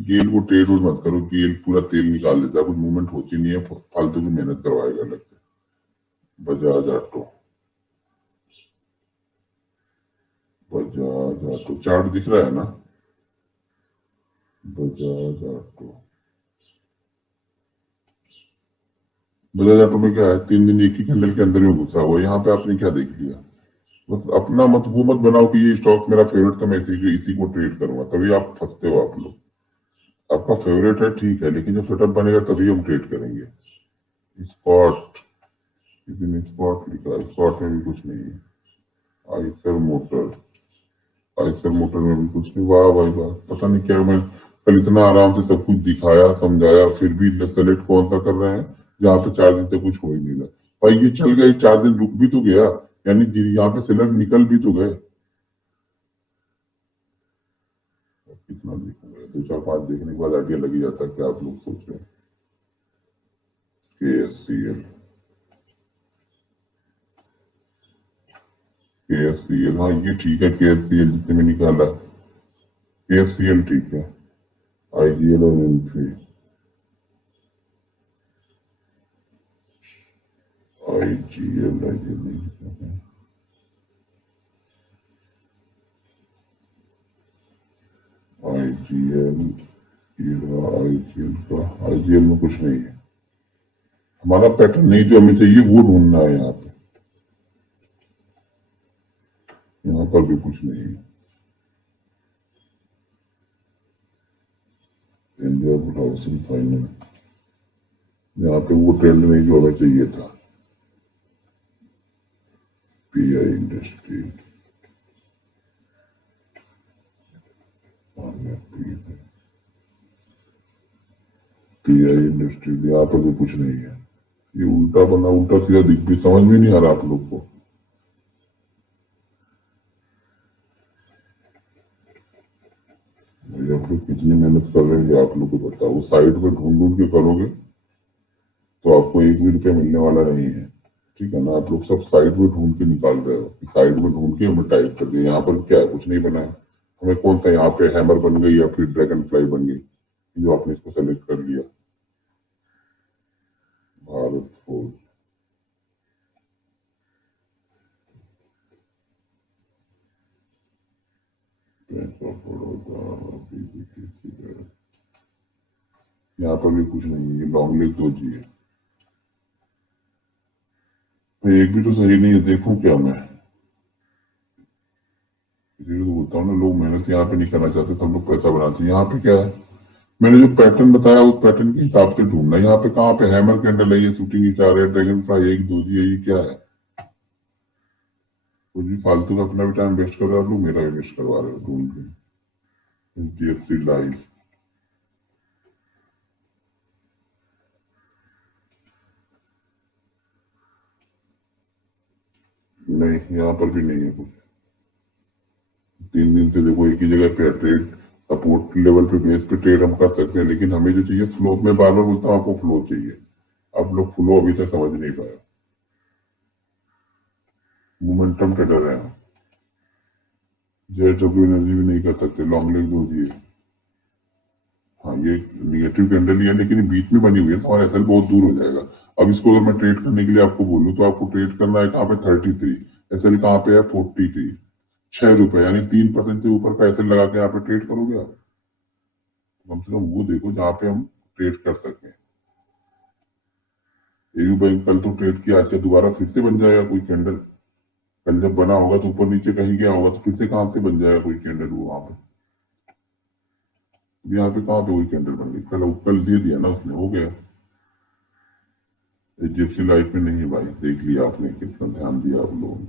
गेल को ट्रेड और मत करो, गेल पूरा तेल निकाल देता है, कुछ मूवमेंट होती नहीं है, फालतू की मेहनत करवाएगा अलग से। Bajaj auto, Bajaj auto chart दिख रहा है ना, बजाज ऑटो। बजाज ऑटो में क्या है, 3 दिन एक ही कैंडल के अंदर में घुसा हुआ। यहाँ पे आपने क्या देख लिया, बस अपना मत वो मत बनाओ कि ये स्टॉक मेरा फेवरेट था, मैं इसी को ट्रेड करूंगा, तभी आप फंसते हो आप लोग। आपका फेवरेट है ठीक है, लेकिन जब सेटअप बनेगा तभी हम ट्रेड करेंगे। स्पॉट, किसी स्पॉट लिखा है, स्पॉट में भी कुछ नहीं है। आइसर मोटर, आइसर मोटर में भी कुछ नहीं। वाह भाई वाह, पता नहीं क्या, मैं कल इतना आराम से सब कुछ दिखाया समझाया, फिर भी सेलेक्ट कौन सा कर रहे हैं जहाँ पे 4 दिन से कुछ हो ही नहीं रहा। भाई ये चल गए, 4 दिन रुक भी तो गया, यानी यहाँ पे सेलर निकल भी तो गए। कितना देखूंगा, 2 4 5 देखने के बाद आइडिया लग ही जाता है कि आप लोग सोच रहे हैं। KSCL, KSCL, हाँ ये ठीक है, KSCL जितने में निकाला, KSCL ठीक है। IGL और इन्फी, IGL, IGL नहीं, IGL, IGL का, IGL में कुछ नहीं है। हमारा पैटर्न नहीं जो हमें चाहिए वो ढूंढना है यहाँ पे, यहाँ पर भी कुछ नहीं है। पंजाब हाउसिंग फाइनेंस, यहाँ पे वो ट्रेंड नहीं जो हमें चाहिए था। PI इंडस्ट्री, PI इंडस्ट्री, यहाँ पर भी कुछ नहीं है। ये उल्टा बना, उल्टा सीधा दिख भी समझ में नहीं आ रहा आप लोग को। आप लोग कितनी मेहनत कर रहे हैं आप लोग को पता, वो साइड में ढूंढ ढूंढ के करोगे तो आपको 1 भी रुपया मिलने वाला नहीं है, ठीक है ना। आप लोग सब साइड में ढूंढ के निकाल रहे हो, साइड में ढूंढ के हमें टाइप कर दिया। यहाँ पर क्या है, कुछ नहीं बना है। हमें कौन सा यहाँ पे हैमर बन गई या फिर ड्रैगन फ्लाई बन गई जो आपने इसको सेलेक्ट कर लिया। Bharat forge, bank of Baroda, यहाँ पर भी कुछ नहीं है। ये लॉन्ग लेग 2G है, एक भी तो सही नहीं है, देखूं क्या मैं, इसीलिए तो बोलता हूँ ना, लोग मेहनत यहाँ पे नहीं करना चाहते, सब लोग पैसा बनाते हैं। यहाँ पे क्या है, मैंने जो पैटर्न बताया उस पैटर्न के हिसाब से ढूंढना। यहाँ पे कहाँ पे हैमर कैंडल है, ये शूटिंग स्टार है, ड्रैगन फ्लाई 1 2G है, ये क्या है। कुछ भी फालतू का अपना भी टाइम वेस्ट कर रहे हो आप लोग, मेरा भी वेस्ट करवा रहे हो ढूंढ के। HDFC लाइफ, नहीं यहाँ पर भी नहीं है कुछ। 3 दिन से देखो एक ही जगह पे ट्रेड, सपोर्ट लेवल पे बेस पे ट्रेड हम कर सकते हैं, लेकिन हमें जो चाहिए फ्लो, में बार बार बोलता हूँ आपको फ्लो चाहिए। आप लोग फ्लो अभी तक समझ नहीं पाए, मोमेंटम ट्रेडर है। JSW एनर्जी भी नहीं कर सकते, लॉन्ग लेग 2G है। हाँ ये निगेटिव कैंडल ही है, लेकिन बीच में बनी हुई है तो हमारा एसएल बहुत दूर हो जाएगा। अब इसको अगर मैं ट्रेड करने के लिए आपको बोलूँ तो आपको ट्रेड करना है कहाँ पे, 33, एसएल कहाँ पे है 43, 6 रुपए, यानी 3% से ऊपर का एसएल लगा के यहाँ पे ट्रेड करोगे आप। कम से कम वो देखो जहाँ पे हम ट्रेड कर सकें। एयू बैंक कल तो ट्रेड किया, आज दोबारा फिर से बन जाएगा कोई कैंडल। कल जब बना होगा तो ऊपर नीचे कहीं गया होगा तो फिर से कहाँ से बन जाएगा कोई कैंडल वो वहां पे। यहाँ पे कहाँ पे कोई कैंडल बन गई, कल कल दे दिया ना उसने, हो गया। HDFC लाइफ में नहीं भाई, देख लिया आपने कितना ध्यान दिया आप लोगों ने,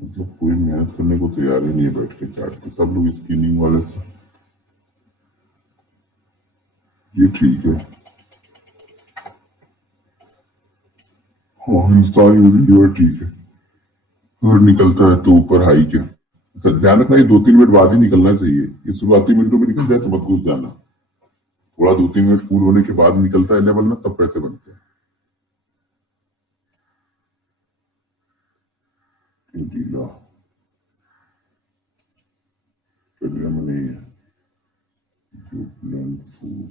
मतलब कोई मेहनत करने को तैयार ही नहीं है बैठ के चार्ट पे, सब लोग स्किनिंग वाले से। ये ठीक है, हाँ हिंदुस्तान यूनिलीवर ठीक है, अगर निकलता है तो ऊपर हाई के। ध्यान रखना ये 2 3 मिनट बाद ही निकलना चाहिए, ये शुरुआती मिनटों में निकल जाए तो मत घुस जाना। थोड़ा 2 3 मिनट कूल होने के बाद निकलता है लेवल ना, तब पैसे बनते हैं। जुबलेंट फूड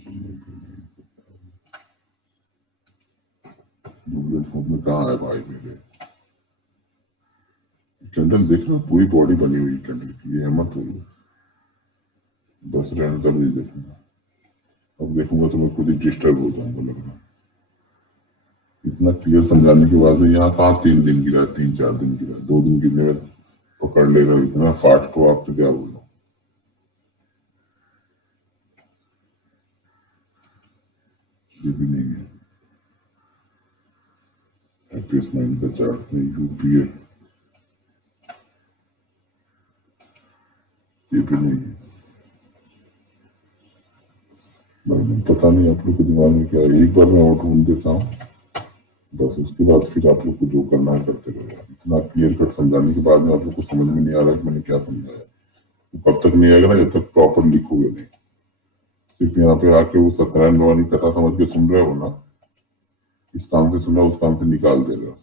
जुबलेंट फूड में कहाँ है भाई मेरे? कैंडल देखना, पूरी बॉडी बनी हुई कैंडल की, ये हिम्मत हुई है। बस रहने तब नहीं देखूंगा, अब देखूंगा तो मैं खुद ही डिस्टर्ब हो जाऊंगा लग रहा। इतना क्लियर समझाने के बाद भी यहाँ कहाँ 3 दिन गिरा, 3-4 दिन गिरा, 2 दिन गिरने में पकड़ ले रहा, इतना फाट को आपसे क्या बोलूं। ये भी नहीं है एपीएस 9 का चार्ट में, यूपीए ये भी नहीं है। पता नहीं आप लोग के दिमाग में क्या है, एक बार मैं और ढूंढ देता हूँ, बस उसके बाद फिर आप लोग को जो करना है करते रहो। इतना क्लियर कट समझाने के बाद में आप लोग को समझ में नहीं आ रहा कि मैंने क्या समझाया। तो कब तक नहीं आएगा ना, जब तक प्रॉपर लिखोगे नहीं। सिर्फ यहाँ पे आके वो सत्यनारायण भगवान की कथा समझ के सुन रहे हो ना, इस काम से सुन रहे हो, उस काम से निकाल दे रहे हो।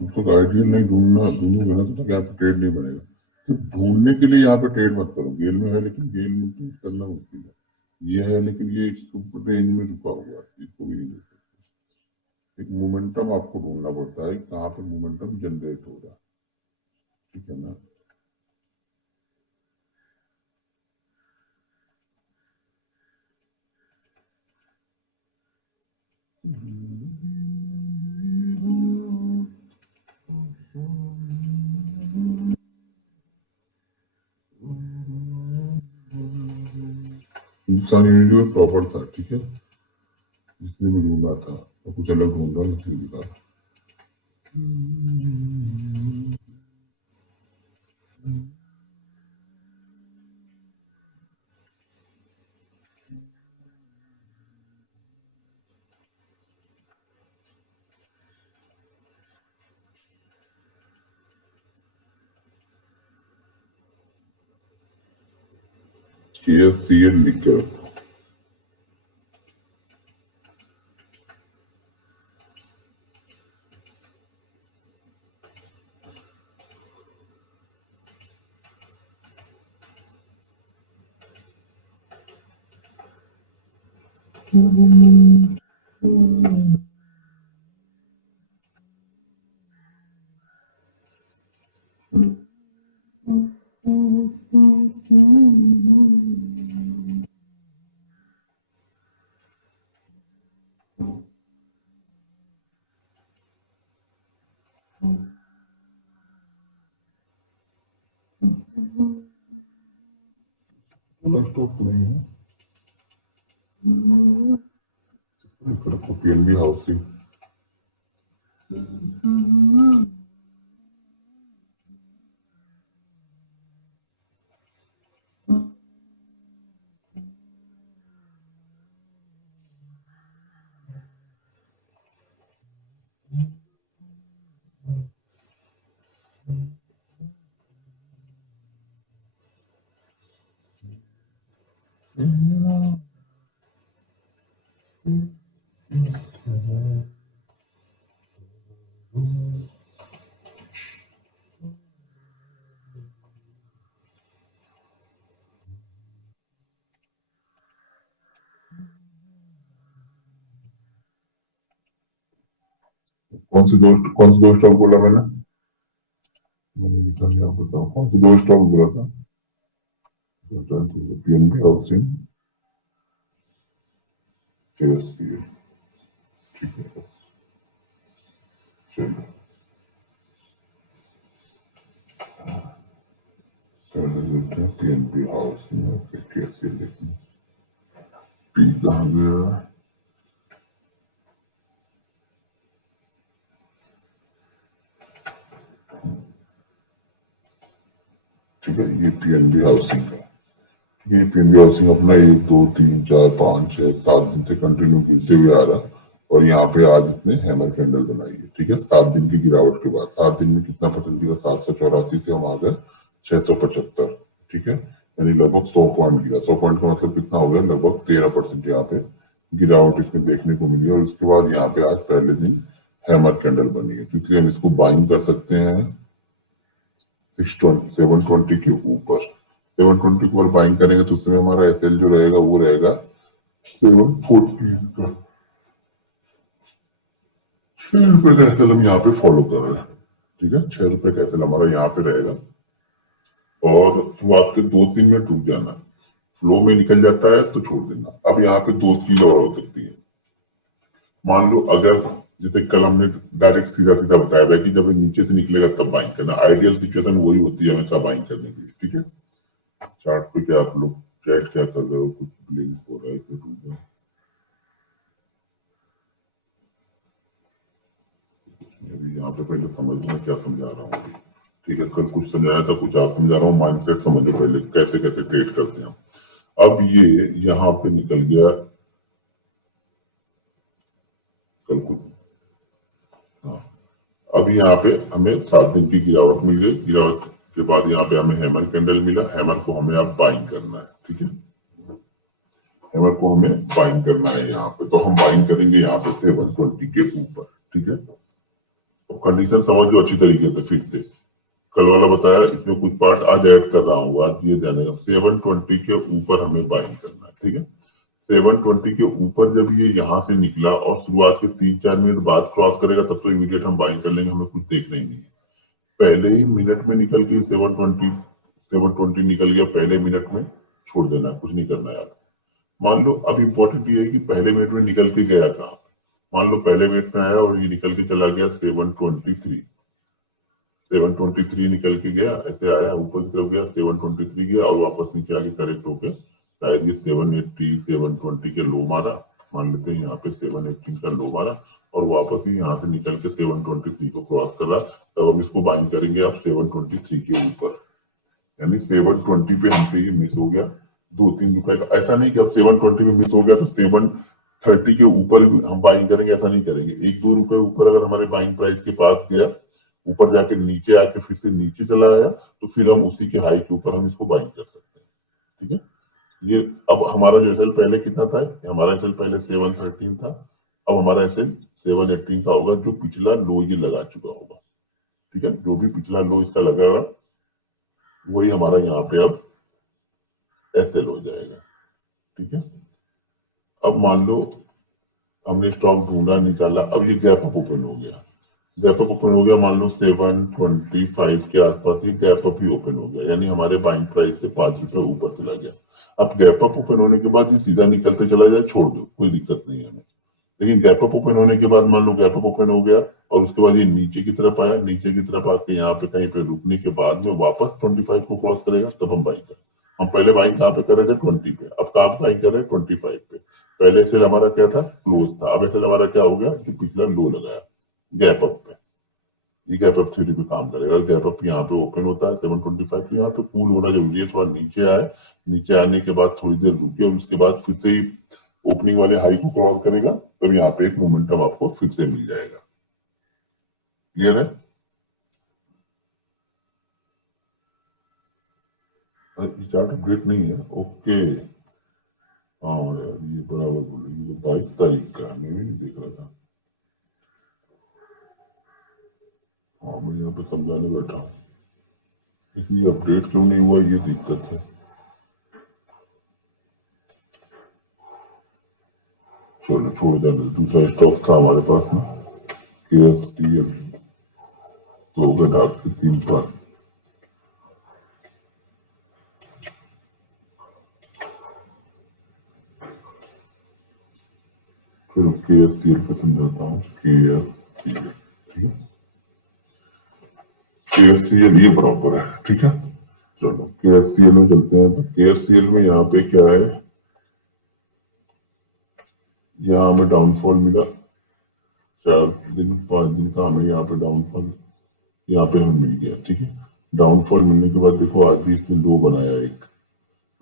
तो आइडियल नहीं ढूंढना, ढूंढोगे ना तो यहाँ पे ट्रेड नहीं बनेगा। तो ढूंढने के लिए यहाँ पे ट्रेड मत करो। गेल में है लेकिन गेल में ट्रेड करना मुश्किल है। ये है लेकिन ये रेंज में रुका हुआ है, इसको भी नहीं देख सकते। एक मोमेंटम आपको ढूंढना पड़ता है, कहाँ पे मोमेंटम जनरेट हो रहा है, ठीक है ना। हिंदुस्तान यूनिवर्स प्रॉपर था, ठीक है, जिसने भी ढूंढा था तो कुछ अलग ढूंढ रहा, इसलिए दिखा। KSCL लिख के रखो। स्टॉक नहीं है, लिख रखो PNB हाउसिंग। कौन से दो स्टॉक बोला मैंने लिखा नहीं, आप बताओ कौन से दो स्टॉक बोला था? पीएनबी हाउसिंग, एएसपीएल, ठीक है। चलो पहले देखते हैं पीएनबी हाउसिंग और फिर कैसे देखें। पी कहाँ गया? ठीक है, ये पीएनबी हाउसिंग का। ये पीएनबी हाउसिंग अपना 1 2 3 4 5 6 7 दिन से कंटिन्यू गिरते हुए आ रहा, और यहाँ पे आज इसने हैमर कैंडल बनाई है। ठीक है, 7 दिन की गिरावट के बाद 7 दिन में कितना परसेंट गिरा? 784 से हम आ गए 675। ठीक है, यानी लगभग 100 पॉइंट गिरा। 100 पॉइंट का मतलब कितना हो गया? लगभग 13% यहाँ पे गिरावट इसमें देखने को मिली। और उसके बाद यहाँ पे आज पहले दिन हैमर कैंडल बनी है, क्योंकि हम इसको बाइंग कर सकते हैं 720 के ऊपर। 720 के ऊपर बाइंग करेंगे तो उसमें हमारा एसएल जो रहेगा वो रहेगा 740 का। 6 रुपए का एसएल हम यहाँ पे फॉलो कर रहे हैं। ठीक है, 6 रुपए का एसएल हमारा यहाँ पे रहेगा। और शुरुआत के 2 3 मिनट रुक जाना, फ्लो में निकल जाता है तो छोड़ देना। अब यहाँ पे दो चीज और हो सकती है। मान लो अगर जैसे कल हमने डायरेक्ट सीधा सीधा बताया था कि जब ये नीचे से निकलेगा तब बाइंग करना। आइडियल सिचुएशन वही होती है हमेशा बाइंग करने की। ठीक है, चार्ट पे क्या आप लोग चैट क्या कर रहे हो? कुछ ब्लिंक हो रहा है तो टूट जाए। अभी यहाँ पे पहले समझना क्या समझा रहा हूँ अभी। ठीक है, कल कुछ समझाया था, कुछ आप समझा रहा हूँ। माइंडसेट समझो पहले, कैसे कैसे ट्रेड करते हैं। अब ये यहाँ पे निकल गया कल कुछ। हाँ, अब यहाँ पे हमें 7 दिन की गिरावट मिल गई। गिरावट के बाद यहाँ पे हमें हैमर कैंडल मिला। हैमर को हमें अब बाइंग करना है। ठीक है, हैमर को हमें बाइंग करना है यहाँ पे, तो हम बाइंग करेंगे यहाँ पे 720 के ऊपर। ठीक है, तो कंडीशन समझ लो अच्छी तरीके से फिर से। कल वाला बताया, इसमें कुछ पार्ट आज ऐड कर रहा हूँ, आज ये जानेगा। 720 के ऊपर हमें बाइंग करना है। ठीक है, 720 के ऊपर जब ये यहाँ से निकला और शुरुआत के 3 4 मिनट बाद क्रॉस करेगा, तब तो इमीडिएट हम बाइंग कर लेंगे, हमें कुछ देखना ही नहीं है। पहले ही मिनट में निकल के 720 निकल गया, पहले मिनट में छोड़ देना है, कुछ नहीं करना यार। मान लो अब इम्पोर्टेंट ये है कि पहले मिनट में निकल के गया कहाँ। मान लो पहले मिनट में आया और ये निकल के चला गया 723। 723 निकल के गया, ऐसे आया ऊपर की तरफ गया, 723 गया और वापस नीचे आके करेक्ट होके शायद ये 780 720 के लो मारा। मान लेते हैं यहाँ पे 718 का लो मारा और वापस ही यहाँ से निकल के 723 को क्रॉस कर रहा। तब हम इसको बाइंग करेंगे आप 723 के ऊपर, यानी 720 पे हमसे ये मिस हो गया 2 3 रुपए का। ऐसा नहीं कि अब 720 में मिस हो गया तो 730 के ऊपर हम बाइंग करेंगे, ऐसा नहीं करेंगे। 1 2 रुपए ऊपर अगर हमारे बाइंग प्राइस के पास गया, ऊपर जाके नीचे आके फिर से नीचे चला आया, तो फिर हम उसी के हाई के ऊपर हम इसको बाइंग कर सकते हैं। ठीक है, ये अब हमारा जो एसएल पहले कितना था? हमारा एसएल पहले 713 था। अब हमारा एसएल 718 का होगा, जो पिछला लो ये लगा चुका होगा। ठीक है, जो भी पिछला लो इसका लगा वही हमारा यहाँ पे अब एसएल हो जाएगा। ठीक है, अब मान लो हमने स्टॉक ढूंढा निकाला, अब ये गैप अप ओपन हो गया। गैप अप ओपन हो गया, मान लो 725 के आसपास ये गैप अप ही ओपन हो गया, यानी हमारे बाइंग प्राइस से 5 रुपए ऊपर चला गया। अब गैप अप ओपन होने के बाद ये सीधा निकलते चला जाए, छोड़ दो, कोई दिक्कत नहीं है हमें। लेकिन गैप अप ओपन होने के बाद मान लो गैप अप ओपन हो गया और उसके बाद ये नीचे की तरफ आया, नीचे की तरफ आके यहाँ पे कहीं पे रुकने के बाद में वापस 25 को क्रॉस करेगा, तब हम बाइंग करें। हम पहले बाइंग कहाँ पे कर रहे थे? 20 पे। अब कहाँ पे बाइंग कर रहे हैं? 25 पे। पहले से हमारा क्या था? क्लोज था। अब ऐसे हमारा क्या हो गया? जो पिछला लो लगाया गैप अप पे, ये गैप अप थ्योरी पे काम करेगा। गैप अप यहाँ पे ओपन होता है 725, तो यहाँ पे कूल होना जरूरी है, थोड़ा नीचे आए, नीचे आने के बाद थोड़ी देर रुके और उसके बाद फिर से ही ओपनिंग वाले हाई को क्रॉस करेगा, तब यहाँ पे एक मोमेंटम आपको फिर से मिल जाएगा। क्लियर है? चार्ट अपडेट नहीं है, ओके। हाँ यार, ये बराबर बोले, ये 22 तारीख का है, मैं भी नहीं देख रहा था। हाँ, मैं यहाँ पे समझाने बैठा हूँ, इसलिए अपडेट क्यों नहीं हुआ, ये दिक्कत है। चलो छोड़ जाने, दूसरा स्टॉक था हमारे पास में। KSTL तो हो गया आपके 3 पर। फिर KSTL को समझाता हूँ। KSTL ठीक है, KSTL ये बराबर है, ठीक है। चलो KSTL में चलते हैं। तो KSTL में यहाँ पे क्या है, यहाँ हमें डाउनफॉल मिला 4 दिन 5 दिन का, हमें यहाँ पे डाउनफॉल यहाँ पे हमें मिल गया, ठीक है। डाउनफॉल मिलने के बाद देखो आज भी इसने लो बनाया, एक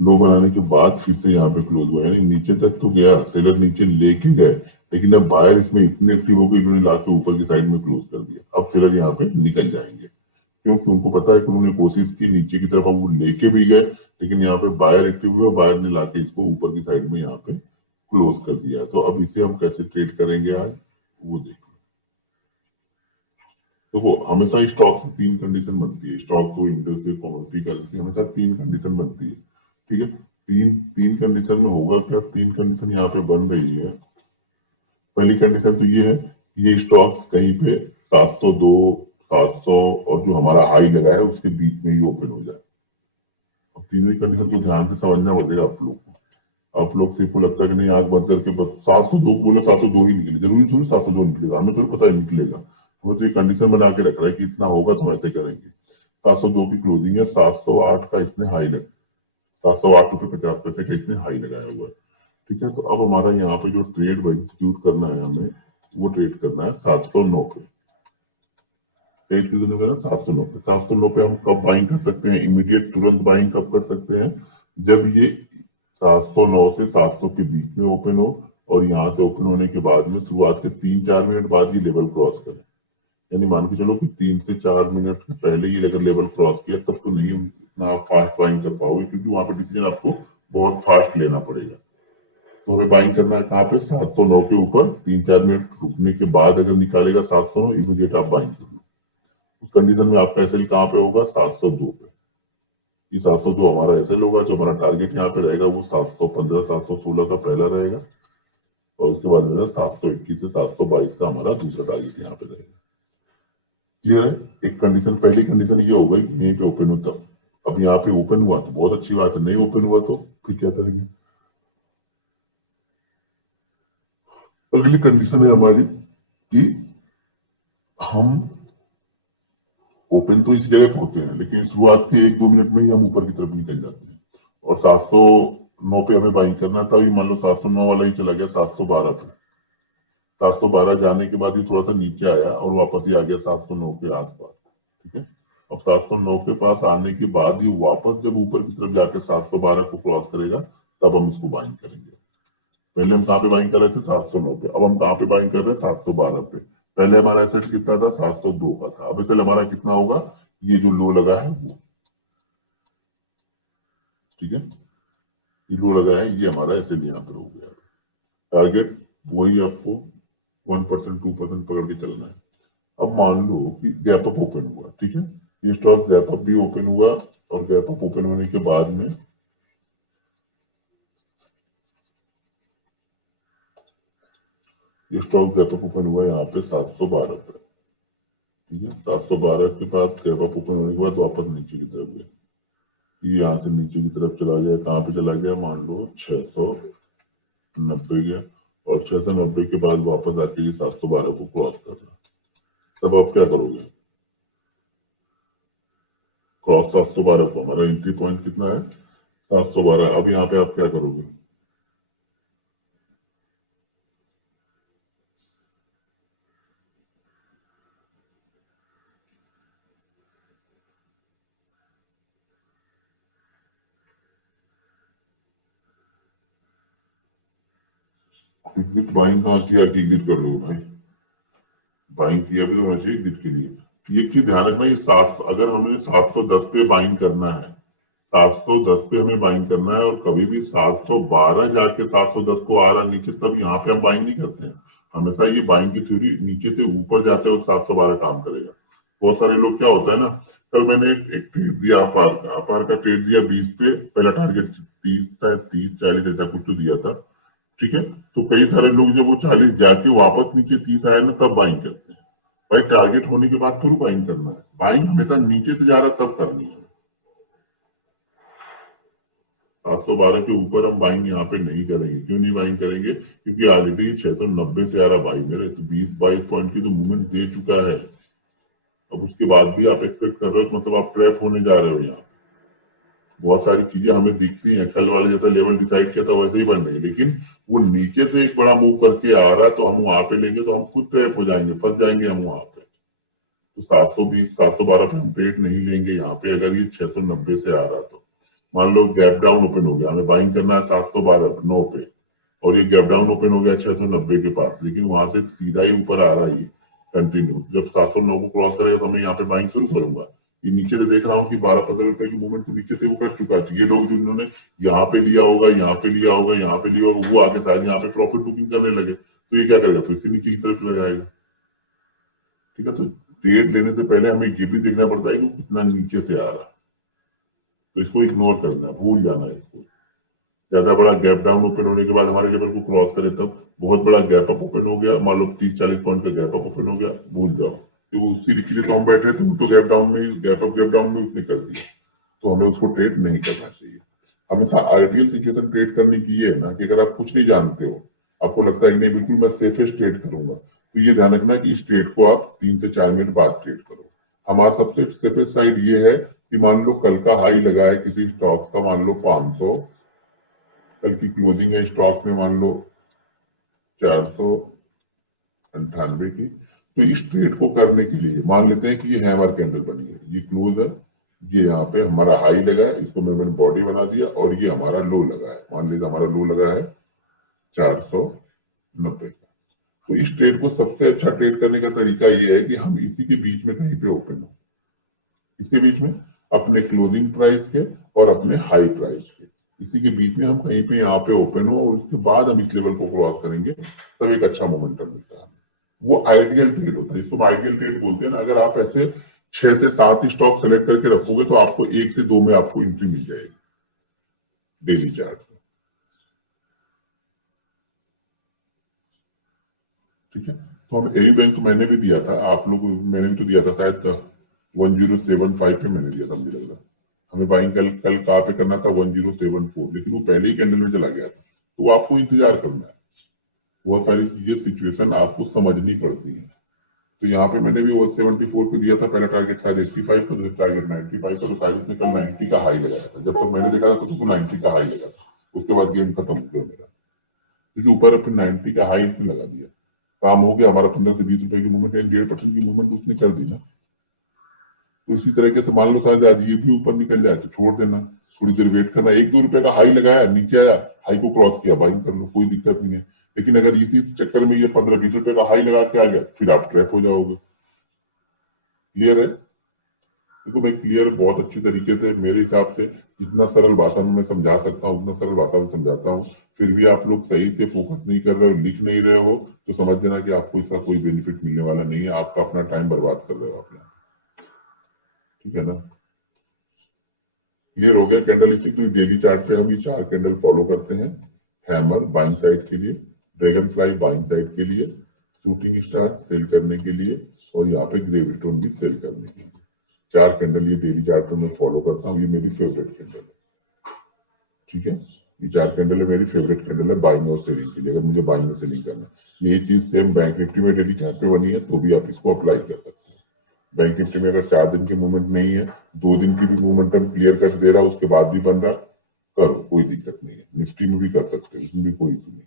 लो बनाने के बाद फिर से यहाँ पे क्लोज हुआ, यानी नीचे तक तो गया, सेलर नीचे लेके गए, लेकिन अब बायर इसमें इतने एक्टिव हो गए, इन्होंने लाके ऊपर की साइड में क्लोज कर दिया। अब सेलर यहाँ पे निकल जाएंगे, क्योंकि उनको पता है कि उन्होंने कोशिश की नीचे की तरफ, अब वो लेके भी गए, लेकिन यहाँ पे बायर एक्टिव हुआ, बायर ने लाके इसको ऊपर की साइड में यहाँ पे क्लोज कर दिया। तो अब इसे हम कैसे ट्रेड करेंगे आज, वो देखो। तो वो हमेशा स्टॉक से 3 कंडीशन बनती है, स्टॉक को इंडेक्स से कमोडिटी करेंसी हमेशा 3 कंडीशन बनती है, ठीक है। तीन कंडीशन में होगा क्या, 3 कंडीशन यहाँ पे बन रही है। पहली कंडीशन तो ये है, ये स्टॉक कहीं पे 702 700 और जो हमारा हाई लगा है उसके बीच में ही ओपन हो जाए। अब तीनों कंडीशन को ध्यान से समझना पड़ेगा आप लोग को। आप लोग को लगता है कि नहीं आग बंद करके बस 702 बोले 702 ही निकले, जरूरी थोड़ी 702 निकलेगा, हमें तो पता है निकलेगा। वो तो ये कंडीशन बना के रख रहा है कि इतना होगा तो ऐसे करेंगे। 702 की क्लोजिंग है, 708 का इसने हाई लगा, 708 रुपये 50 पैसे का इसने हाई लगाया हुआ है, ठीक है। तो अब हमारा यहाँ पे जो ट्रेड एग्जीक्यूट करना है हमें, वो ट्रेड करना है 709 पे। ट्रेड कितने का, 709 पे। 709 पे हम कब बाइंग कर सकते हैं, इमीडिएट तुरंत बाइंग कब कर सकते हैं, जब ये 709 से 700 के बीच में ओपन हो, और यहाँ से ओपन होने के बाद में शुरुआत के 3-4 मिनट बाद ये लेवल क्रॉस करे। यानी मान के चलो कि 3 से 4 मिनट पहले ही अगर लेवल क्रॉस किया, तब तो नहीं इतना फास्ट बाइंग कर पाओगे, क्योंकि वहां पे डिसीजन आपको बहुत फास्ट लेना पड़ेगा। तो हमें बाइंग करना है कहाँ पे, 709 के ऊपर। 3-4 मिनट रुकने के बाद अगर निकालेगा 709, इमीडिएट आप बाइंग कर लो। उस कंडीशन में आपका एसएल कहाँ पे होगा, 702 पे। ये 702 हमारा एसएल होगा। जो हमारा टारगेट यहाँ पे रहेगा वो 715 716 का पहला रहेगा, और उसके बाद में 721 से 722 का हमारा दूसरा टारगेट यहाँ पे रहेगा। क्लियर है। एक कंडीशन, पहली कंडीशन ये हो गई यहीं पे ओपन हो तब। अब यहाँ पे ओपन हुआ तो बहुत अच्छी बात है, नहीं ओपन हुआ तो फिर क्या करेंगे। अगली कंडीशन है हमारी कि हम ओपन तो इस जगह पे होते हैं, लेकिन शुरुआत के 1-2 मिनट में ही हम ऊपर की तरफ निकल जाते हैं, और 709 पे हमें बाइंग करना था। मान लो 709 वाला ही चला गया 712 पे। 712 जाने के बाद ही थोड़ा सा नीचे आया और वापस ही आ गया 709 के आसपास, ठीक है। अब 709 के पास आने के बाद ही वापस जब ऊपर की तरफ जाकर 712 को क्रॉस करेगा, तब हम इसको बाइंग करेंगे। पहले हम कहाँ पे बाइंग कर रहे थे, 709 पे। अब हम कहाँ पे बाइंग कर रहे हैं, 712 पे। पहले हमारा एसेट कितना था, 702 का था। अब एसेट हमारा कितना होगा, ये जो लो लगा है वो, ठीक है। ये लो लगा है, ये हमारा एसेट यहाँ पे हो गया। टारगेट वही आपको 1% 2% पकड़ के चलना है। अब मान लो कि गैप अप ओपन हुआ, ठीक है। ये स्टॉक गैप अप भी ओपन हुआ, और गैप अप ओपन होने के बाद में ये स्टॉक गैप अप ओपन हुआ यहाँ पे 712 पे, ठीक है। 712 के बाद गैप अप ओपन होने के बाद वापस नीचे की तरफ गया, ये यहाँ से नीचे की तरफ चला गया। कहाँ पे चला गया, मान लो 690 गया, और 690 के बाद वापस आके ये 712 को क्रॉस कर रहा। तब आप क्या करोगे, क्रॉस 712 को, हमारा एंट्री पॉइंट कितना है, 712। अब यहाँ पे आप क्या करोगे, एग्जिट बाइंग कहाँ किया कि एग्जिट कर लो भाई, बाइंग किया भी तो होना चाहिए एग्जिट के लिए। ये चीज ध्यान रखना, ये 7, अगर हमें 710 पे बाइंग करना है, 710 पे हमें बाइंग करना है, और कभी भी 712 जाके 710 को आ रहा नीचे, तब यहाँ पे हम बाइंग नहीं करते हैं। हमेशा ये बाइंग की थ्योरी नीचे से ऊपर जाते वक्त 712 काम करेगा। बहुत सारे लोग, क्या होता है ना, कल मैंने एक ट्रेड दिया अपार का ट्रेड दिया 20 पे, पहला टारगेट 30 40 ऐसा कुछ तो दिया था, ठीक है। तो कई सारे लोग जब वो 40 जाके वापस नीचे 30 आया ना, तब बाइंग करते हैं। भाई टारगेट होने के बाद थोड़ी बाइंग करना है, बाइंग हमेशा नीचे से जा रहा तब करनी है। 712 के ऊपर हम बाइंग यहाँ पे नहीं करेंगे। क्यों नहीं बाइंग करेंगे? क्योंकि ऑलरेडी 690 से आ रहा बाई मेरे, तो 20-22 पॉइंट की तो मूवमेंट दे चुका है। अब उसके बाद भी आप एक्सपेक्ट कर रहे हो, मतलब आप ट्रैप होने जा रहे हो। यहाँ बहुत सारी चीजें हमें दिखती हैं, कल वाले जैसा लेवल डिसाइड किया था वैसे ही बन रही है, लेकिन वो नीचे से एक बड़ा मूव करके आ रहा है, तो हम वहां पे लेंगे तो हम खुद ट्रैप हो जाएंगे, फंस जाएंगे हम वहां पे। तो 720 712 पे हम ट्रेड नहीं लेंगे यहाँ पे, अगर ये 690 से आ रहा तो। मान लो गैप डाउन ओपन हो गया, हमें बाइंग करना है 712 पे, और ये गैप डाउन ओपन हो गया 690 के पास, लेकिन वहां से सीधा ही ऊपर आ रहा है ये कंटिन्यू। जब 709 को क्रॉस करेगा तो मैं यहाँ पे बाइंग शुरू करूंगा। ये नीचे से देख रहा हूँ कि 12-15 रुपए की मूवमेंट तो नीचे से वो कर चुका है। ये लोग जिन्होंने यहाँ पे लिया होगा, यहाँ पे लिया होगा, यहाँ पे लिया होगा, वो आगे शायद यहाँ पे प्रॉफिट बुकिंग करने लगे, तो ये क्या करेगा? फिर से नीचे की तरफ चला जाएगा। ठीक है, तो ट्रेड लेने से पहले हमें ये भी देखना पड़ता है कि कितना नीचे से आ रहा है, तो इसको इग्नोर करना, भूल जाना है इसको। ज्यादा बड़ा गैप डाउन ओपन होने के बाद हमारे लेवल को क्रॉस करे तब, बहुत बड़ा गैप अप ओपन हो गया, मान लो 30-40 पॉइंट का गैप अप ओपन हो गया, भूल जाओ, तो उसी के लिए तो हम बैठे थे, वो तो गैप डाउन में, गैप डाउन में उसने कर दिया, तो हमें उसको ट्रेड नहीं करना चाहिए। हमेशा आइडियल सिचुएशन ट्रेड करने की ये है ना कि अगर आप कुछ नहीं जानते हो, आपको लगता है कि नहीं बिल्कुल मैं सेफेस्ट ट्रेड करूंगा, तो ये ध्यान रखना कि इस ट्रेड को आप 3 से 4 मिनट बाद ट्रेड करो। हमारा सबसे सेफेस्ट साइड ये है कि मान लो कल का हाई लगा है किसी स्टॉक का, मान लो 500, कल की क्लोजिंग है स्टॉक में मान लो 498 की, तो इस ट्रेड को करने के लिए मान लेते हैं कि ये हैमर कैंडल बनी है, ये क्लोज है, ये यहाँ पे हमारा हाई लगा है, इसको मैंने बॉडी बना दिया, और ये हमारा लो लगा है, मान लीजिए हमारा लो लगा है 490 का। तो इस ट्रेड को सबसे अच्छा ट्रेड करने का तरीका ये है कि हम इसी के बीच में कहीं पे ओपन हो, इसके बीच में अपने क्लोजिंग प्राइस के और अपने हाई प्राइस के, इसी के बीच में हम कहीं पे यहाँ पे ओपन हो, और उसके बाद हम इस लेवल को क्रॉस करेंगे, तब एक अच्छा मोमेंटम मिलता है। वो आइडियल ट्रेड होता है, इसको आइडियल ट्रेड बोलते हैं ना। अगर आप ऐसे 6 से 7 स्टॉक सेलेक्ट करके रखोगे तो आपको 1 से 2 में आपको एंट्री मिल जाएगी डेली चार्ट में। ठीक है, तो हम एरी बैंक मैंने भी दिया था, आप लोग मैंने भी तो दिया था शायद 1075 पे मैंने दिया था, मुझे लग रहा हमें बाइंग कल कल कहाँ पे करना था 1074, लेकिन वो पहले ही कैंडल में चला गया था, तो वो आपको इंतजार करना है। बहुत सारी चीजें सिचुएशन आपको समझनी पड़ती है। तो यहाँ पे मैंने भी 174 पे दिया था, पहला टारगेट शायद 85 का, दूसरा टारगेट 95 का, तो शायद उसने कल 90 का हाई लगाया था। जब तक मैंने देखा था तो उसको 90 का हाई लगा था, उसके बाद गेम खत्म हो गया मेरा, क्योंकि ऊपर फिर 90 का हाई उसने लगा दिया, काम हो गया हमारा। 15 से 20 रुपए की मूवमेंट, 1.5% की मूवमेंट उसने कर दी ना। तो इसी तरीके से मान लो शायद आज ये भी ऊपर निकल जाए तो छोड़ देना, थोड़ी देर वेट करना, 1-2 रुपए का हाई लगाया, नीचे आया, हाई को क्रॉस किया, बाइंग कर लो, कोई दिक्कत नहीं है। लेकिन अगर इसी चक्कर में ये 15-20 रुपए का हाई लगा के आ गया, फिर आप ट्रैप हो जाओगे। क्लियर है? देखो मैं क्लियर बहुत अच्छी तरीके से, मेरे हिसाब से जितना सरल भाषा में मैं समझा सकता हूँ उतना सरल भाषा में समझाता हूँ। फिर भी आप लोग सही से फोकस नहीं कर रहे हो, लिख नहीं रहे हो, तो समझ देना कि आपको इसका कोई बेनिफिट मिलने वाला नहीं है, आपका अपना टाइम बर्बाद कर रहे हो आप यहाँ। ठीक है ना? क्लियर हो गया? कैंडल स्टिक तो डेली चार्ट पे हम ये 4 कैंडल फॉलो करते हैं। हैमर बाइंग साइड के लिए, ड्रैगन फ्लाई बाइंग साइड के लिए, शूटिंग स्टार सेल करने के लिए, और यहाँ पे ग्रेविस्टोन भी सेल करने के लिए। 4 कैंडल ये डेली चार्ट पे मैं फॉलो करता हूँ, ये मेरी फेवरेट कैंडल है। ठीक है, ये 4 कैंडल है मेरी फेवरेट कैंडल है बाइंग और सेलिंग के लिए, अगर मुझे बाइंग और सेलिंग करना है। यही चीज सेम बैंक निफ्टी में डेली चार्ट पे बनी है, तो भी आप इसको अप्लाई कर सकते हैं। बैंक निफ्टी में अगर 4 दिन की मूवमेंट नहीं है, 2 दिन की भी मूवमेंटम क्लियर कर दे रहा, उसके बाद भी बन रहा, करो, कोई दिक्कत नहीं है। निफ्टी में भी कर सकते हैं, इसमें भी कोई इशू नहीं।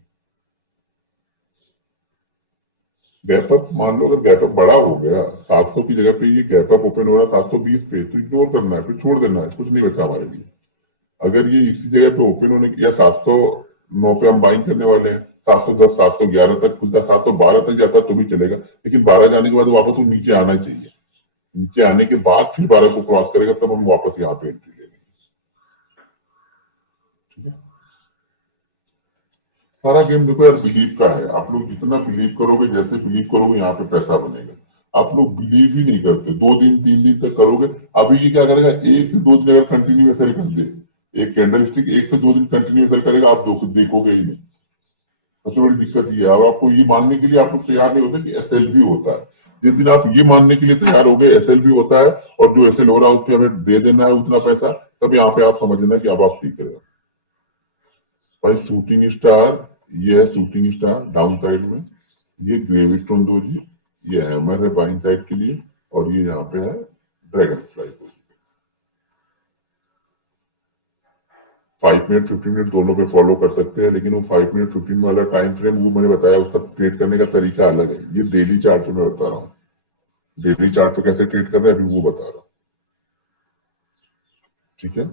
गैप अप, मान लो अगर गैप अप बड़ा हो गया 700 की जगह पे, ये गैप अप ओपन हो रहा 720 पे, तो इग्नोर करना है, फिर छोड़ देना है, कुछ नहीं बचा हमारे लिए। अगर ये इसी जगह पे ओपन होने की, या 709 पे हम बाइंग करने वाले हैं, 710 711 तक खुलता, 712 तक जाता तो भी चलेगा, लेकिन 12 जाने के बाद वापस वो नीचे आना चाहिए। नीचे आने के बाद फिर 12 को क्रॉस करेगा, तब हम वापस यहाँ पे एंट्री ले लेंगे। ठीक है, सारा गेम देखो यार बिलीव का है। आप लोग जितना बिलीव करोगे, जैसे बिलीव करोगे, यहाँ पे पैसा बनेगा। आप लोग बिलीव ही नहीं करते, 2 दिन 3 दिन तक करोगे। अभी ये क्या करेगा, 1 से 2 दिन अगर कंटिन्यू सेल कर दे, एक कैंडल स्टिक 1 से 2 दिन कंटिन्यू सेल करेगा, आप देखोगे ही नहीं। सबसे बड़ी दिक्कत ये है। और आपको ये मानने के लिए आप लोग तैयार नहीं होते कि एसएल भी होता है। जिस दिन आप ये मानने के लिए तैयार हो गए एसएल भी होता है और जो एसएल हो रहा है उस पर हमें दे देना है उतना पैसा, तब यहाँ पे आप समझ लेना कि अब आप सीख रहे हो। भाई शूटिंग स्टार, ये है शूटिंग स्टार डाउन साइड में, ये ग्रेविस्टोन डोजी, ये हैमर है बाइंग साइड के लिए, और ये यहाँ पे है ड्रैगन फ्लाई। 5 मिनट 15 मिनट दोनों पे फॉलो कर सकते हैं, लेकिन वो 5 मिनट 15 वाला टाइम फ्रेम वो मैंने बताया उसका ट्रेड करने का तरीका अलग है। ये डेली चार्ट पे मैं बता रहा हूँ, डेली चार्ट पे कैसे ट्रेड करना है अभी वो बता रहा हूँ। ठीक है,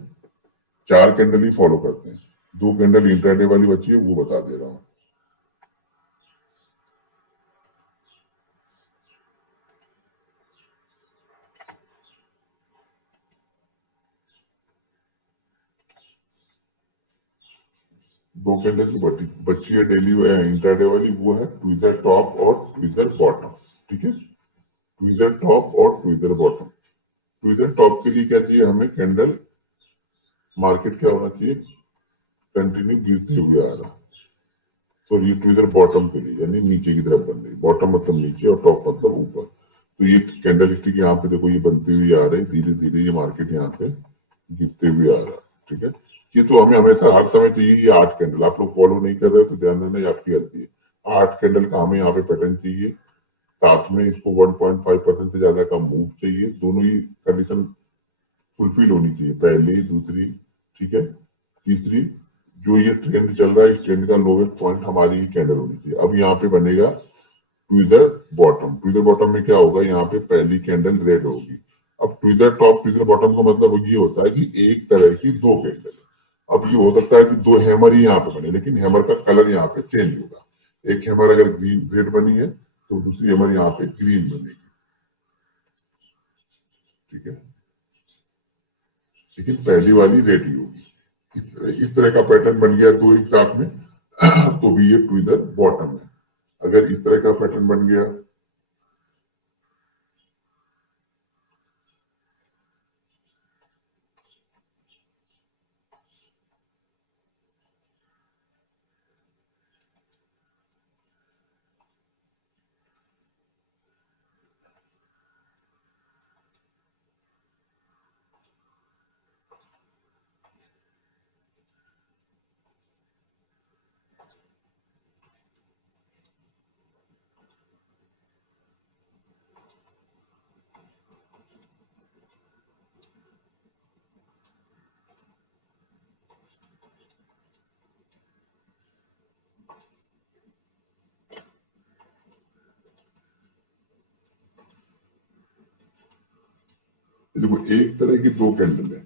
4 कैंडल ही फॉलो करते हैं, 2 कैंडल इंट्राडे वाली बची है वो बता दे रहा हूँ। दो कैंडल की बची है डेली इंट्राडे वाली, वो है ट्विजर टॉप और ट्विजर बॉटम। ठीक है, ट्विजर टॉप और ट्विजर बॉटम। ट्विजर टॉप के लिए क्या चाहिए हमें, कैंडल मार्केट क्या होना चाहिए, कंटिन्यू गिरते हुए आ रहा। तो ये ट्विजर बॉटम के लिए यानी नीचे की तरफ बन रही, बॉटम मतलब नीचे और टॉप मतलब ऊपर। तो ये कैंडल स्टिक यहाँ पे देखो ये बनती हुई आ रही, धीरे धीरे ये मार्केट यहाँ पे गिरते हुए आ रहा। ठीक है, ये तो हमें हमेशा हर समय चाहिए। ये 8 कैंडल आप लोग फॉलो नहीं कर रहे हो तो ध्यान देना, ये आपकी गलती है। 8 कैंडल का हमें यहाँ पे पैटर्न चाहिए, साथ में इसको 1.5% से ज्यादा का मूव चाहिए, दोनों ही कंडीशन फुलफिल होनी चाहिए, पहली दूसरी। ठीक है, तीसरी, जो ये ट्रेंड चल रहा है इस ट्रेंड का लोवेस्ट पॉइंट हमारी कैंडल होनी चाहिए। अब यहाँ पे बनेगा ट्विजर बॉटम। ट्विजर बॉटम में क्या होगा, यहाँ पे पहली कैंडल रेड होगी। अब ट्विजर टॉप ट्विजर बॉटम का मतलब ये होता है कि एक तरह की 2 कैंडल है। अब ये हो सकता है कि 2 हैमर ही यहाँ पे बने, लेकिन हैमर का कलर यहाँ पे चेंज होगा। एक हैमर अगर ग्रीन रेड बनी है तो दूसरी हैमर यहाँ पे ग्रीन बनेगी। ठीक है, लेकिन पहली वाली रेड ही होगी। इस तरह का पैटर्न बन गया दो एक साथ में तो भी ये ट्विजर बॉटम है। अगर इस तरह का पैटर्न बन गया, देखो एक तरह की 2 कैंडल है।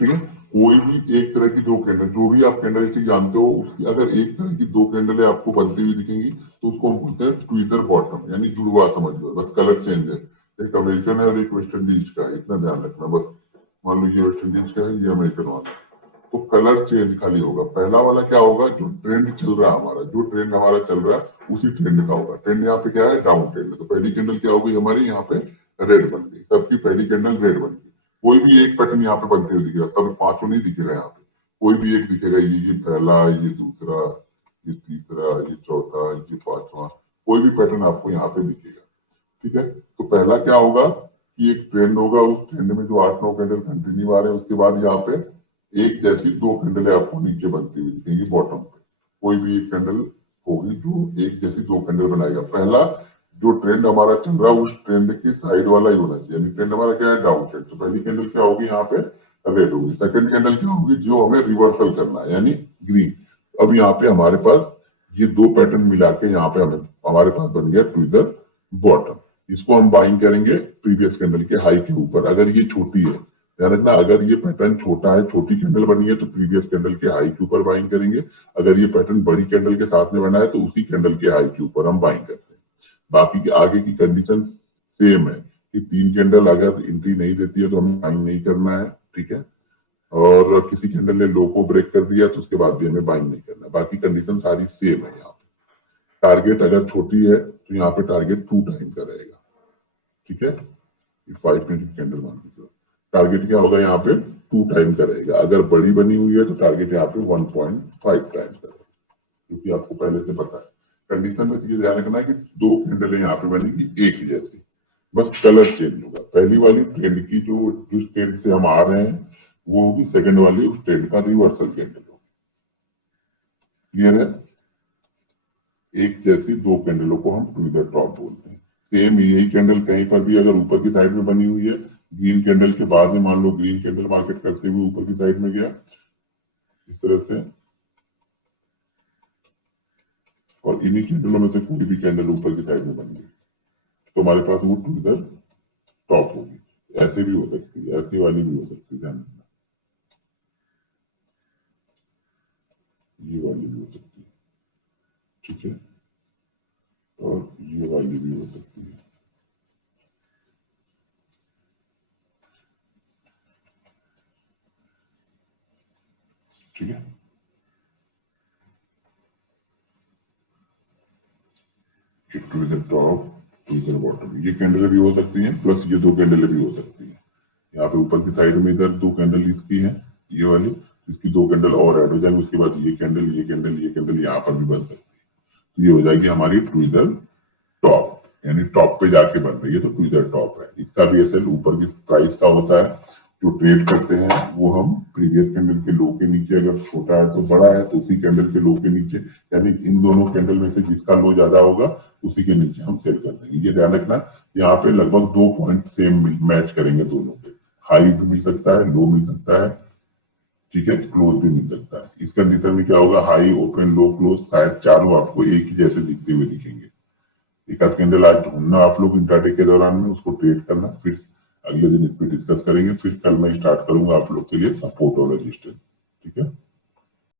ठीक है, कोई भी एक तरह की 2 कैंडल, जो भी आप कैंडल स्टिक जानते हो उसकी अगर एक तरह की 2 कैंडल आपको बनती हुई दिखेंगी तो उसको हम बोलते हैं ट्विजर बॉटम, यानी जुड़वा समझ लो, बस कलर चेंज है। एक अमेरिकन है और एक वेस्ट इंडीज का है, इतना ध्यान रखना बस। मान लो ये वेस्ट इंडीज का है, ये अमेरिकन वाला, तो कलर चेंज खाली होगा। पहला वाला क्या होगा, जो ट्रेंड चल रहा है हमारा, जो ट्रेंड हमारा चल रहा है उसी ट्रेंड का होगा। ट्रेंड यहाँ पे क्या है, डाउन ट्रेंड। तो पहली कैंडल क्या होगी हमारी, यहाँ पे रेड बन गई, सबकी पहली कैंडल रेड बन गई। कोई भी एक पैटर्न यहाँ पे बनते हुए दिखेगा, सब पांचों नहीं दिखेगा यहाँ पे, कोई भी एक दिखेगा। ये पहला, ये दूसरा, ये तीसरा, ये चौथा, ये पांचवा, कोई भी पैटर्न आपको यहाँ पे दिखेगा। ठीक है, तो पहला क्या होगा कि एक ट्रेंड होगा, उस ट्रेंड में जो 8-9 कैंडल कंटिन्यू आ रहे हैं, उसके बाद यहाँ पे एक जैसी 2 कैंडल आपको नीचे बनती हुई दिखेंगी बॉटम पे। कोई भी एक कैंडल होगी जो एक जैसी 2 कैंडल बनाएगा। पहला जो ट्रेंड हमारा चल रहा है उस ट्रेंड के साइड वाला ही होना चाहिए, यानी ट्रेंड हमारा क्या है, डाउन ट्रेंड। तो पहली कैंडल क्या होगी, यहाँ पे रेड होगी। सेकंड कैंडल क्या होगी, जो हमें रिवर्सल करना है, यानी ग्रीन। अब यहाँ पे हमारे पास ये 2 पैटर्न मिला के यहाँ पे हमारे पास बन गया ट्विजर बॉटम। इसको हम बाइंग करेंगे प्रीवियस कैंडल के हाई के ऊपर। अगर ये छोटी है, ध्यान रखना, अगर ये पैटर्न छोटा है, छोटी कैंडल बनी है तो प्रीवियस कैंडल के हाई के ऊपर बाइंग करेंगे। अगर ये पैटर्न बड़ी कैंडल के साथ में बना है तो उसी कैंडल के हाई के ऊपर हम बाइंग करते हैं। बाकी के आगे की कंडीशन सेम है कि 3 कैंडल अगर एंट्री नहीं देती है तो हमें बाइंग नहीं करना है। ठीक है, और किसी कैंडल ने लो को ब्रेक कर दिया तो उसके बाद भी हमें बाइंग नहीं करना। बाकी कंडीशन सारी सेम है। यहाँ पे टारगेट अगर छोटी है तो यहाँ पे टारगेट 2 टाइम का रहेगा। ठीक है, 5 मिनट कैंडल मान लीजिए, टारगेट क्या होगा यहाँ पे 2 टाइम का रहेगा। अगर बड़ी बनी हुई है तो टारगेट यहाँ पे 1.5 टाइम का रहेगा, क्योंकि आपको पहले से पता है। कंडीशन में ये ध्यान रखना है कि 2 कैंडल यहाँ पे बनेगी एक ही जैसी, बस कलर चेंज होगा। पहली वाली ट्रेंड की जो जिस ट्रेंड से हम आ रहे हैं वो होगी, सेकंड वाली उस ट्रेंड का रिवर्सल कैंडल होगी। क्लियर है? एक जैसी 2 कैंडलों को हम ट्विज़र टॉप बोलते हैं। सेम यही कैंडल कहीं पर भी अगर ऊपर की साइड में बनी हुई है, ग्रीन कैंडल के बाद में मान लो ग्रीन कैंडल मार्केट करते हुए ऊपर की साइड में गया इस तरह से, और इन्हीं कैंडलों में से कोई भी कैंडल ऊपर की साइड में बन गई तो हमारे पास वो ट्विज़र टॉप होगी। ऐसे भी हो सकती है, ऐसी वाली भी हो सकती है, ध्यान रखना। ये वाली भी हो सकती है, ठीक है, और ये वाली भी हो सकती है। ठीक है, ट्विज़र टॉप, ट्विज़र बॉटम, ये कैंडल भी हो सकती है, प्लस ये 2 कैंडल भी हो सकती है। यहाँ पे ऊपर की साइड में इधर 2 कैंडल इसकी है, ये वाली, इसकी 2 कैंडल और ऐड हो जाएंगे। उसके बाद ये कैंडल, ये कैंडल, ये कैंडल यहाँ पर भी बन सकती है। तो ये हो जाएगी हमारी ट्विज़र टॉप, यानी टॉप पे जाके बन रही है तो ट्विज़र टॉप है। इसका भी एसएल ऊपर की प्राइस का होता है। जो ट्रेड करते हैं वो हम प्रीवियस कैंडल के लो के नीचे, अगर छोटा है तो बड़ा है तो उसी कैंडल के लो के नीचे, यानी इन दोनों कैंडल में से जिसका लो ज्यादा होगा उसी के नीचे हम सेल कर देंगे। ये ध्यान रखना, यहाँ पे लगभग 2 पॉइंट सेम मैच करेंगे दोनों के, हाई भी मिल सकता है, लो मिल सकता है, ठीक है, क्लोज भी मिल सकता है। इस कंडीशन में क्या होगा, हाई, ओपन, लो, क्लोज शायद चारों आपको एक ही जैसे दिखते हुए दिखेंगे। एक आध कैंडल आज ढूंढना आप लोग इंट्राडे के दौरान में, उसको ट्रेड करना, फिर अगले दिन इस पर डिस्कस करेंगे। फिर कल मैं स्टार्ट करूंगा आप लोग के लिए सपोर्ट और रेजिस्टेंस।